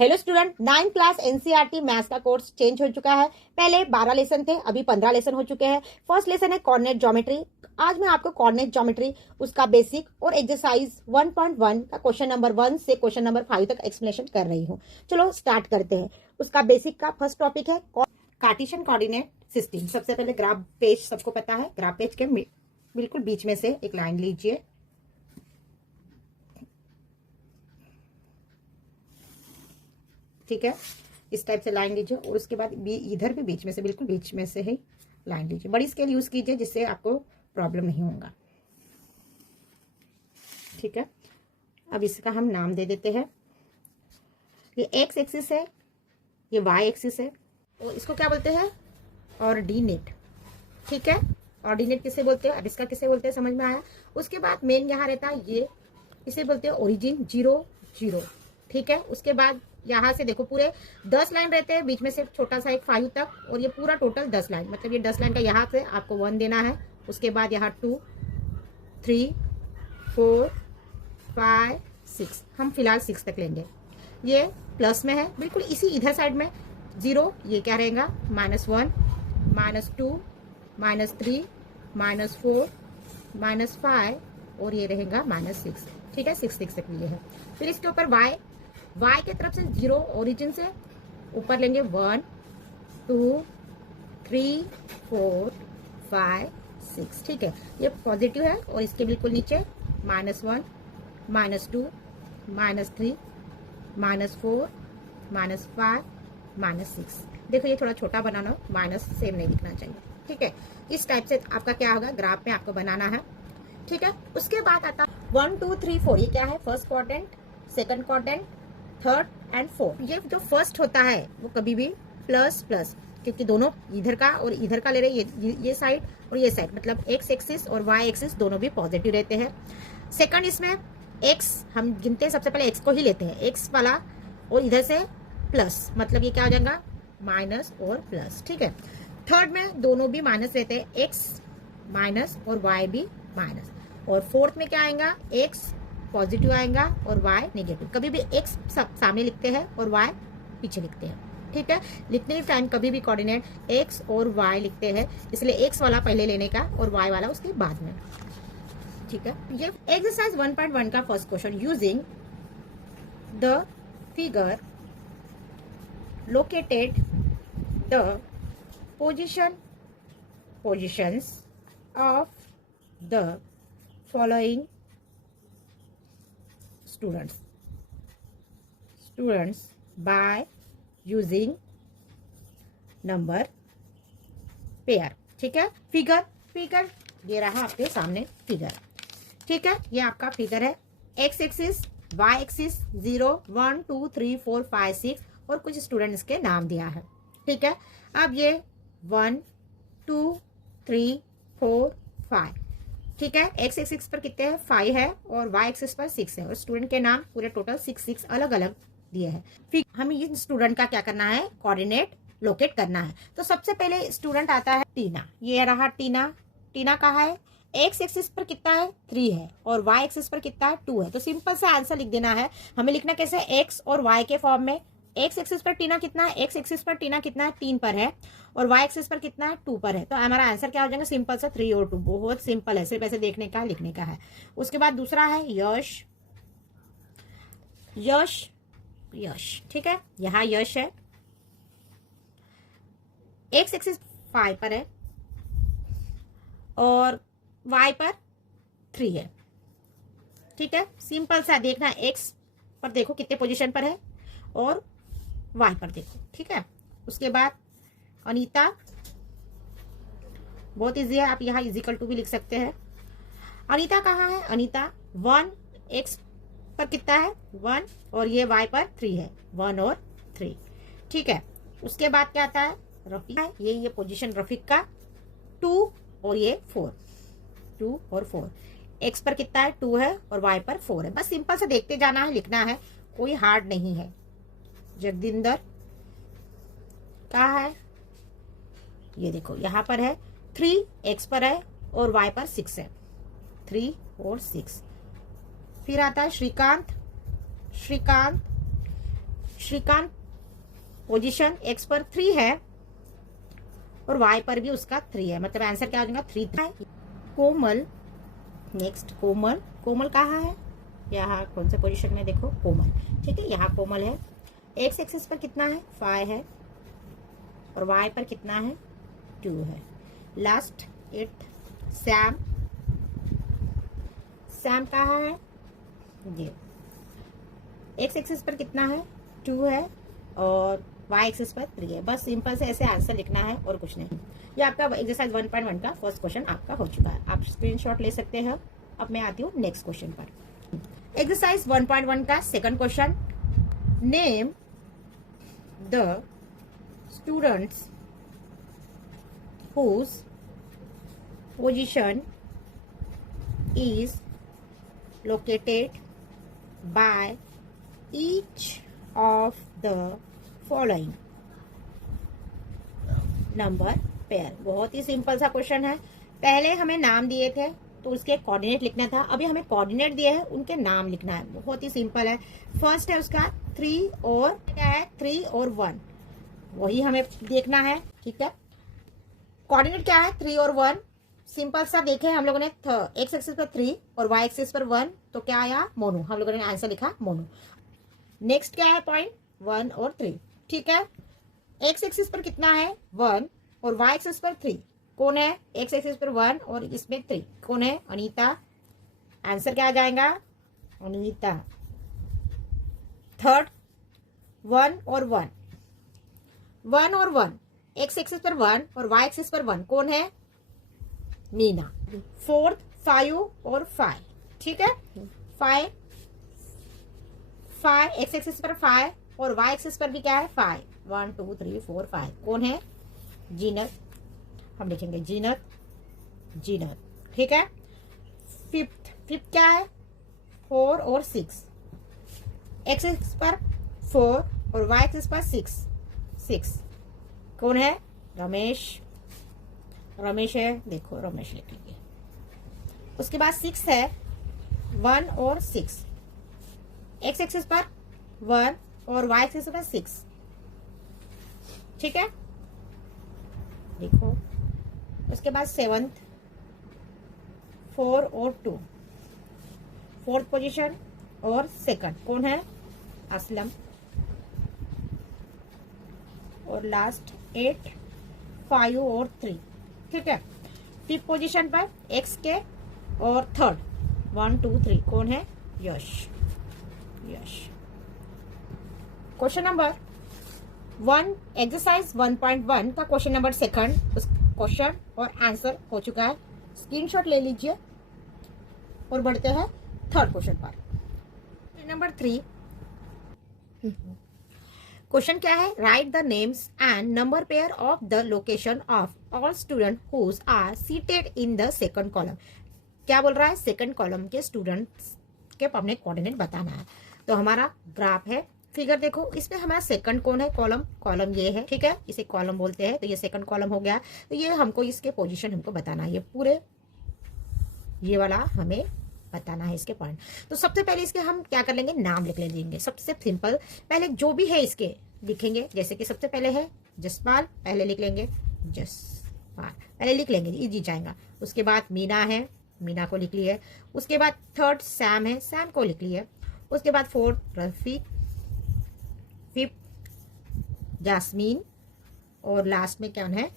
Hello student, 9th class NCERT maths का course change हो चुका है। पहले 12 लेसन थे, अभी 15 लेसन हो चुके हैं। फर्स्ट लेसन है कोऑर्डिनेट ज्योमेट्री। आज मैं आपको कोऑर्डिनेट ज्योमेट्री उसका बेसिक और एक्सरसाइज 1.1 का क्वेश्चन नंबर 1 से क्वेश्चन नंबर 5 तक एक्सप्लेनेशन कर रही हूँ। चलो स्टार्ट करते हैं। उसका बेसिक का फर्स्ट टॉपिक है कार्टेशियन कोऑर्डिनेट सिस्टम। सबसे पहले ग्राफ पेज सबको पता है। ग्राफ पेज के बिल्कुल बीच में से एक लाइन लीजिए। ठीक है, इस टाइप से लाइन लीजिए और उसके बाद इधर भी बीच में से, बिल्कुल बीच में से ही लाइन लीजिए। बड़ी स्केल यूज कीजिए जिससे आपको प्रॉब्लम नहीं होगा। ठीक है, अब इसका हम नाम दे देते हैं। ये एक्स एक्सिस है, ये वाई एक्सिस है और इसको क्या बोलते हैं? ऑर्डिनेट। ठीक है, ऑर्डिनेट किसे बोलते हैं? अब इसका किसे बोलते हैं समझ में आया। उसके बाद मेन यहाँ रहता है ये, इसे बोलते हैं ओरिजिन 0 0। ठीक है, उसके बाद यहाँ से देखो पूरे 10 लाइन रहते हैं, बीच में से छोटा सा एक 5 तक, और ये पूरा टोटल 10 लाइन, मतलब ये 10 लाइन का यहाँ से आपको 1 देना है। उसके बाद यहाँ 2 3 4 5 6, हम फिलहाल 6 तक लेंगे। ये प्लस में है, बिल्कुल इसी इधर साइड में 0, ये क्या रहेगा? -1 -2 -3 -4 -5 और ये रहेगा -6। ठीक है, 6 तक लिए है। फिर इसके ऊपर y के तरफ से 0 ओरिजिन से ऊपर लेंगे 1 2 3 4 5 6। ठीक है, ये पॉजिटिव है और इसके बिल्कुल नीचे -1 -2 -3 -4 -5 -6। देखो ये थोड़ा छोटा बनाना, माइनस सेम नहीं दिखना चाहिए। ठीक है, इस टाइप से आपका क्या होगा, ग्राफ में आपको बनाना है। ठीक है, उसके बाद आता 1 2 3 4। ये क्या है? First quadrant, second quadrant, third and fourth. ये जो फर्स्ट होता है वो कभी भी प्लस प्लस, क्योंकि दोनों इधर का और इधर का ले रहे हैं, ये साइड और ये साइड, मतलब एक्स एक्सिस और वाई एक्सिस दोनों भी पॉजिटिव रहते हैं। सेकंड इसमें एक्स हम गिनते हैं, सबसे पहले एक्स को ही लेते हैं, एक्स वाला, और इधर से प्लस, मतलब ये क्या हो जाएगा? माइनस और प्लस। ठीक है, थर्ड में दोनों भी माइनस रहते हैं, एक्स माइनस और वाई भी माइनस, और फोर्थ में क्या आएगा? एक्स पॉजिटिव आएगा और y नेगेटिव। कभी भी x सामने लिखते हैं और y पीछे लिखते हैं। ठीक है, लिखने के टाइम कभी भी कोऑर्डिनेट x और y लिखते हैं, इसलिए x वाला पहले लेने का और y वाला उसके बाद में। ठीक है, ये एक्सरसाइज 1.1 का first question. Using the figure located the positions of the following students by using number pair। ठीक है, फिगर ये रहा आपके सामने फिगर। ठीक है, ये आपका फिगर है। एक्स एक्सिस, वाई एक्सिस 0 1 2 3 4 5 6 और कुछ स्टूडेंट्स के नाम दिया है। ठीक है, अब ये 1 2 3 4 5। ठीक है, एक्स एक्सिस पर कितने हैं? 5 है और वाई एक्सिस पर 6 है, और स्टूडेंट के नाम पूरे टोटल 6 अलग अलग दिए हैं। फिर हमें इस स्टूडेंट का क्या करना है? कोऑर्डिनेट लोकेट करना है। तो सबसे पहले स्टूडेंट आता है टीना। ये रहा टीना। टीना कहाँ है? एक्स एक्सिस पर कितना है? 3 है, और वाई एक्सिस पर कितना है? 2 है। तो सिंपल सा आंसर लिख देना है। हमें लिखना कैसे? एक्स और वाई के फॉर्म में। एक्स एक्सिस पर टीना कितना है? एक्स एक्सिस पर टीना कितना है? 3 पर है, और वाई एक्सिस पर कितना है? 2 पर है। तो हमारा आंसर क्या हो जाएगा? सिंपल सा 3 और 2। बहुत सिंपल है, सिर्फ ऐसे देखने का लिखने का है। उसके बाद दूसरा है यश। यश यश ठीक है, यहाँ यश है। एक्स एक्सिस 5 पर है और वाई पर 3 है। ठीक है, सिंपल सा देखना, एक्स पर देखो कितने पोजीशन पर है और वाई पर देखो। ठीक है, उसके बाद अनीता, बहुत इजी है, आप यहाँ = भी लिख सकते हैं। अनीता कहाँ है? अनीता 1 एक्स पर कितना है? 1, और ये वाई पर 3 है, 1 और 3। ठीक है, उसके बाद क्या आता है? रफीक है, ये पोजीशन रफीक का 2 और ये 4, 2 और 4। एक्स पर कितना है? 2 है और वाई पर 4 है। बस सिंपल से देखते जाना है, लिखना है, कोई हार्ड नहीं है। जगदिंदर कहाँ है? ये देखो यहाँ पर है, 3 एक्स पर है और वाई पर 6 है, 3 और 6। फिर आता है श्रीकांत। श्रीकांत पोजीशन x पर 3 है और y पर भी उसका 3 है, मतलब आंसर क्या हो जाएगा 3 है। कोमल, नेक्स्ट कोमल, कोमल कहाँ है, यहाँ कौन से पोजीशन में, देखो कोमल, ठीक है, यहाँ कोमल है। x एक्सिस पर कितना है 5 है और y पर कितना है 2 है। लास्ट 8 सैम, सैम कहाँ है, ये x एक्सिस पर कितना है 2 है और y एक्सिस पर 3 है। बस सिंपल से ऐसे आंसर लिखना है और कुछ नहीं। ये आपका एक्सरसाइज 1.1 का फर्स्ट क्वेश्चन आपका हो चुका है, आप स्क्रीनशॉट ले सकते हैं। अब मैं आती हूँ नेक्स्ट क्वेश्चन पर। एक्सरसाइज 1.1 का second question, name the students whose position is located by each of the following number pair। बहुत ही सिंपल सा क्वेश्चन है। पहले हमें नाम दिए थे तो उसके कोऑर्डिनेट लिखना था, अभी हमें कोऑर्डिनेट दिए हैं उनके नाम लिखना है। बहुत ही सिंपल है। फर्स्ट है उसका 3 और क्या है 3 और 1, वही हमें देखना है, ठीक है। कोऑर्डिनेट क्या है 3 और 1, सिंपल सा देखे हम लोगों ने एक्स एक्सिस पर 3 और वाई एक्सिस पर 1, तो क्या आया मोनो, हम लोगों ने आंसर लिखा मोनो। नेक्स्ट क्या है पॉइंट 1 और 3, ठीक है। एक्स एक्सिस पर कितना है 1 और वाई एक्सिस पर 3, कौन है एक्स एक्सिस पर 1 और इसमें 3, कौन है अनीता। आंसर क्या आ जाएगा अनीता। थर्ड 1 और 1, 1 और 1, एक्स एक्सिस पर 1 और वाई एक्सिस पर 1, कौन है मीना। फोर्थ 5 और 5, ठीक है। 5 एक्स एक्सिस पर 5 और वाई एक्सिस पर भी क्या है 5, 1 2 3 4 5, कौन है जीनत। हम लिखेंगे जीनत, जीनत, ठीक है। फिफ्थ क्या है 4 और 6, एक्स एक्सिस पर 4 और वाई एक्सिस पर 6, कौन है रमेश। रमेश है, देखो रमेश लिखेंगे। उसके बाद 6 है 1 और 6, एक्स एक्सिस पर 1 और वाई एक्सिस पर 6, ठीक है, देखो। उसके बाद 7th 4 और 2, फोर्थ पोजीशन और सेकंड, कौन है असलम। और लास्ट 8 5 और 3, ठीक है। फिफ्थ पोजीशन पर एक्स के और थर्ड 1 2 3, कौन है Yash, Yash. Question number 1 exercise 1.1 का क्वेश्चन नंबर सेकंड, उस क्वेश्चन और आंसर हो चुका है। स्क्रीनशॉट ले लीजिए और बढ़ते हैं थर्ड क्वेश्चन पर। नंबर 3 क्वेश्चन क्या है, write the names and number pair of the location of all student whose are seated in the second column. क्या बोल रहा है, सेकंड कॉलम के स्टूडेंट्स के अपने कोऑर्डिनेट बताना है। तो हमारा ग्राफ है, फिगर देखो, इसमें हमारा सेकंड कौन है कॉलम ये है, ठीक है, इसे कॉलम बोलते हैं। तो ये सेकंड कॉलम हो गया, तो ये हमको इसके पोजीशन हमको बताना है, ये पूरे ये वाला हमें बताना है इसके पॉइंट। तो सबसे पहले इसके हम क्या कर लेंगे, नाम लिख लेंगे। सबसे सिंपल पहले जो भी है इसके लिखेंगे, जैसे कि सबसे पहले है जसपाल, पहले लिख लेंगे जसपाल, पहले लिख लेंगे, इजी जाएगा। उसके बाद मीना है, मीना को लिख लिए। उसके बाद थर्ड सैम है, सैम को लिख लिए। उसके बाद फोर्थ रफीक, फिफ्थ जास्मीन और लास्ट में क्या है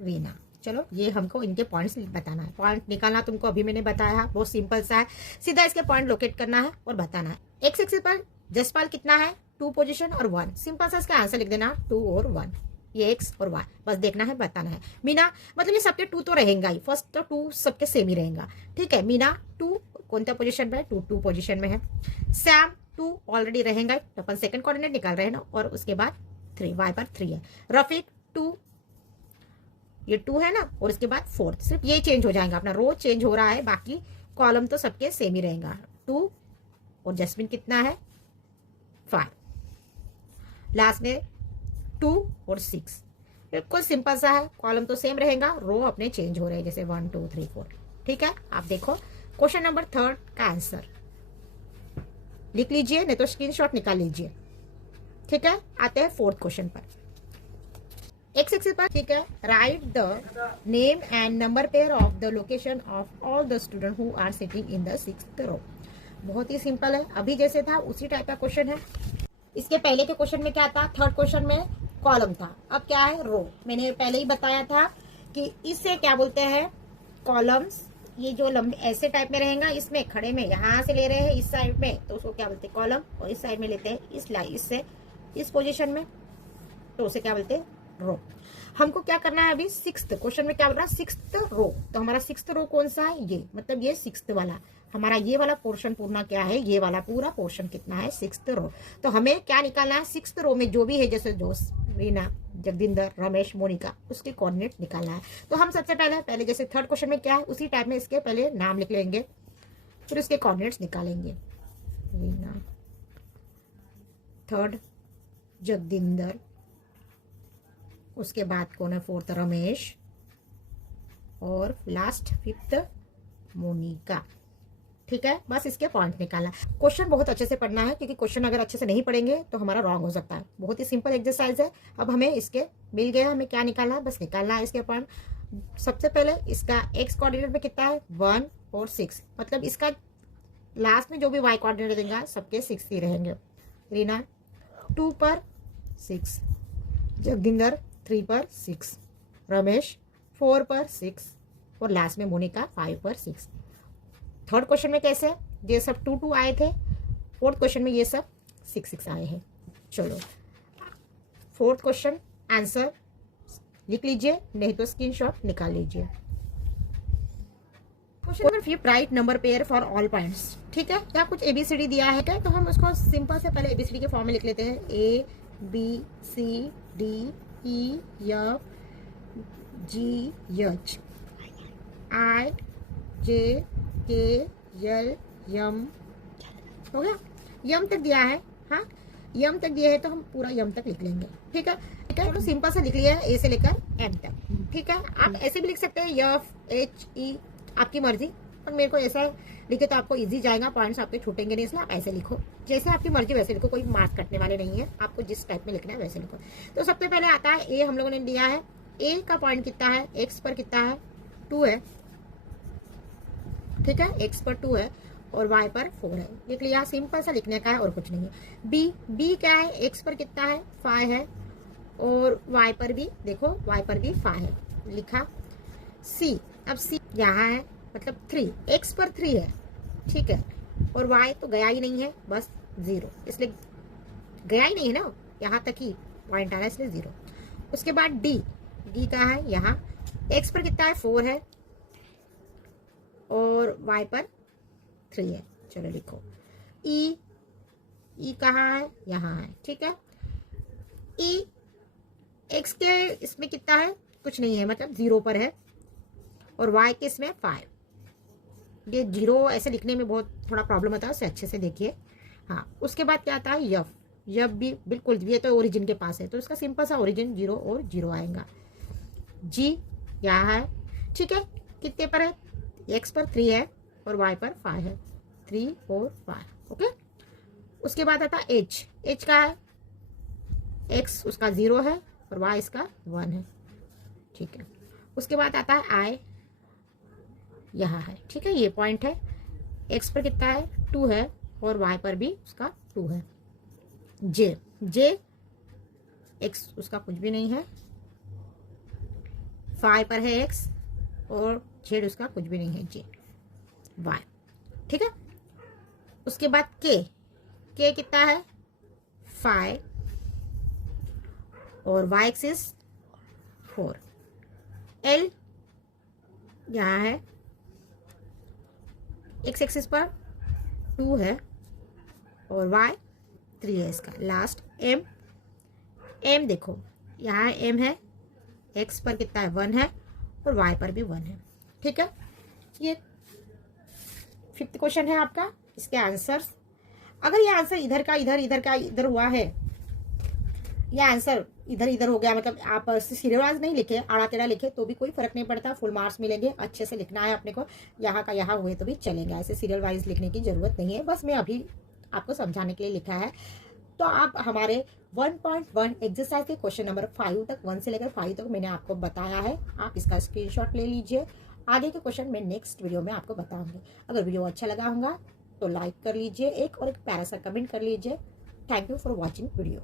वीना। चलो ये हमको इनके पॉइंट्स बताना है। पॉइंट निकालना तुमको अभी मैंने बताया, बहुत सिंपल सा है, सीधा इसके पॉइंट लोकेट करना है और बताना है। एक्स एक्सिस पर जसपाल कितना है 2 पोजीशन और 1, सिंपल सा इसका आंसर लिख देना 2 और 1, ये एक्स और वाई बस देखना है, बताना है। मीना मतलब ये सबके 2 तो रहेगा ही, फर्स्ट तो 2 सबके सेम ही रहेगा, ठीक है। मीना 2 कौन सा पोजीशन पे है 2 पोजीशन में है। सैम 2 ऑलरेडी रहेगा, तो अपन सेकंड कोऑर्डिनेट निकाल रहे हैं ना, और उसके बाद 3 वाई पर 3 है। रफीक 2, ये 2 है ना, और उसके बाद 4, सिर्फ ये चेंज हो जाएगा, अपना रो चेंज हो रहा है, बाकी कॉलम तो सबके सेम ही रहेगा 2। और जस्मिन कितना है 5, लास्ट में 2 और 6, बिल्कुल सिंपल सा है, कॉलम तो सेम रहेगा, रो अपने चेंज हो रहे हैं, जैसे 1 2 3 4, ठीक है। आप देखो क्वेश्चन नंबर 3 का आंसर लिख लीजिए, नहीं तो स्क्रीनशॉट निकाल लीजिए। ठीक है, आते हैं फोर्थ क्वेश्चन पर। एक्स एक्सिस पर, ठीक है, write the name and number pair of the location of all the student who are sitting in the 6th row. बहुत ही सिंपल है, अभी जैसे था उसी टाइप का क्वेश्चन है। इसके पहले के क्वेश्चन में क्या था, थर्ड क्वेश्चन में कॉलम था, अब क्या है रो। मैंने पहले ही बताया था कि इससे क्या बोलते हैं, कॉलम्स ये जो लंबे ऐसे टाइप में रहेगा, इसमें खड़े में यहाँ से ले रहे हैं इस साइड में तो उसको क्या बोलते हैं कॉलम, और इस साइड में लेते हैं इस लाइन इससे इस पोजीशन में तो उसे क्या बोलते हैं रो। हमको क्या करना है अभी, 6th क्वेश्चन में क्या बोल रहा है 6th रो। तो हमारा 6th रो कौन सा है, ये मतलब ये 6th वाला हमारा ये वाला पोर्शन पूरा क्या है, ये वाला पूरा पोर्शन कितना है 6th रो। तो हमें क्या निकालना है 6th रो में जो भी है, जैसे जोश, रीना, जगदिंदर, रमेश, मोनिका, उसके कोऑर्डिनेट निकालना है। तो हम सबसे पहले जैसे थर्ड क्वेश्चन में क्या है उसी टाइप में इसके पहले नाम लिख लेंगे, फिर उसके कोऑर्डिनेट्स निकालेंगे। रीना, थर्ड जगदिंदर, उसके बाद कौन है फोर्थ रमेश, और लास्ट 5th मोनिका। ठीक है, बस इसके पॉइंट निकालना। क्वेश्चन बहुत अच्छे से पढ़ना है, क्योंकि क्वेश्चन अगर अच्छे से नहीं पढ़ेंगे तो हमारा रॉन्ग हो सकता है। बहुत ही सिंपल एक्सरसाइज है। अब हमें इसके मिल गया, हमें क्या निकालना है, बस निकालना है इसके पॉइंट। सबसे पहले इसका एक्स कोऑर्डिनेट में कितना है 1 और 6, मतलब इसका लास्ट में जो भी वाई कोऑर्डिनेट देगा सबके 6 ही रहेंगे। रीना 2 पर 6, जगदिंदर 3 पर 6, रमेश 4 पर 6, और लास्ट में मोनिका 5 पर 6। थर्ड क्वेश्चन में कैसे ये सब 2 आए थे, फोर्थ क्वेश्चन में ये सब 6 आए हैं। चलो फोर्थ क्वेश्चन आंसर लिख लीजिए, नहीं तो स्क्रीनशॉट निकाल लीजिए। Question number 5, right number pair for all points. ठीक है, यहाँ कुछ ABCD दिया है क्या, तो हम उसको सिंपल से पहले ABCD के फॉर्म में लिख लेते हैं। ABCDEFGH IJKL यम, हो गया, यम तक दिया है। हाँ, यम तक दिया है तो हम पूरा यम तक लिख लेंगे। ठीक है, ठीक है, तो सिंपल सा लिख लिया है ए से लेकर एम तक। ठीक है, आप ऐसे भी लिख सकते हैं FHE, आपकी मर्जी, पर मेरे को ऐसा लिखे तो आपको इजी जाएगा, पॉइंट्स आपके छूटेंगे नहीं, इसलिए आप ऐसे लिखो, जैसे आपकी मर्जी वैसे लिखो, कोई मार्क्स कटने वाले नहीं है, आपको जिस टाइप में लिखना है वैसे लिखो। तो सबसे पहले आता है ए, हम लोगों ने लिया है। ए का पॉइंट कितना है, एक्स पर कितना है 2 है। ठीक है, एक्स पर 2 है और वाई पर 4 है, लिख लिया, सिंपल सा लिखने का है और कुछ नहीं है। बी क्या है, एक्स पर कितना है 5 है, और वाई पर भी देखो, वाई पर भी 5 है, लिखा। सी, अब सी यहाँ है, मतलब 3, एक्स पर 3 है। ठीक है, और वाई तो गया ही नहीं है, बस 0, इसलिए गया ही नहीं है ना, यहाँ तक ही पॉइंट आ रहा है, इसलिए 0। उसके बाद डी का है यहाँ, एक्स पर कितना है 4 है और वाई पर 3 है, चलो लिखो। ई कहाँ है, यहाँ है। ठीक है, ई एक्स के इसमें कितना है, कुछ नहीं है, मतलब 0 पर है, और वाई के इसमें 5। ये 0 ऐसे लिखने में बहुत थोड़ा प्रॉब्लम होता है, उसे अच्छे से देखिए। हाँ, उसके बाद क्या आता है यफ भी बिल्कुल, ये तो ओरिजिन के पास है तो इसका सिंपल सा ओरिजिन 0 और 0 आएगा। जी यहाँ है। ठीक है, कितने पर है, एक्स पर 3 है और वाई पर 5 है, 3 और 5। ओके, उसके बाद आता है एच का है, एक्स उसका 0 है और वाई इसका 1 है। ठीक है, उसके बाद आता है आई, यहाँ है। ठीक है, ये पॉइंट है, एक्स पर कितना है 2 है और वाई पर भी उसका 2 है। जे एक्स उसका कुछ भी नहीं है, 5 पर है एक्स और जेड उसका कुछ भी नहीं है, जे वाई। ठीक है, उसके बाद के कितना है 5 और वाई एक्सिस 4। एल यहाँ है, एक्स एक्सिस पर 2 है और वाई 3 है इसका। लास्ट एम देखो, यहाँ एम है, एक्स पर कितना है 1 है और वाई पर भी 1 है। ठीक है, ये 5th क्वेश्चन है आपका। इसके आंसर्स, अगर ये आंसर इधर का इधर हुआ है, ये आंसर इधर हो गया, मतलब आप सीरियल वाइज नहीं लिखे, आड़ा टेढ़ा लिखे तो भी कोई फर्क नहीं पड़ता, फुल मार्क्स मिलेंगे। अच्छे से लिखना है अपने को, यहाँ का यहाँ हुए तो भी चलेगा, ऐसे सीरियल वाइज लिखने की जरूरत नहीं है, बस मैं अभी आपको समझाने के लिए लिखा है। तो आप हमारे 1.1 एक्सरसाइज के क्वेश्चन नंबर 5 तक, 1 से लेकर 5 तक मैंने आपको बताया है। आप इसका स्क्रीनशॉट ले लीजिए। आगे के क्वेश्चन मैं नेक्स्ट वीडियो में आपको बताऊंगी। अगर वीडियो अच्छा लगा होगा तो लाइक कर लीजिए एक, और एक प्यारा सा कमेंट कर लीजिए। Thank you for watching video.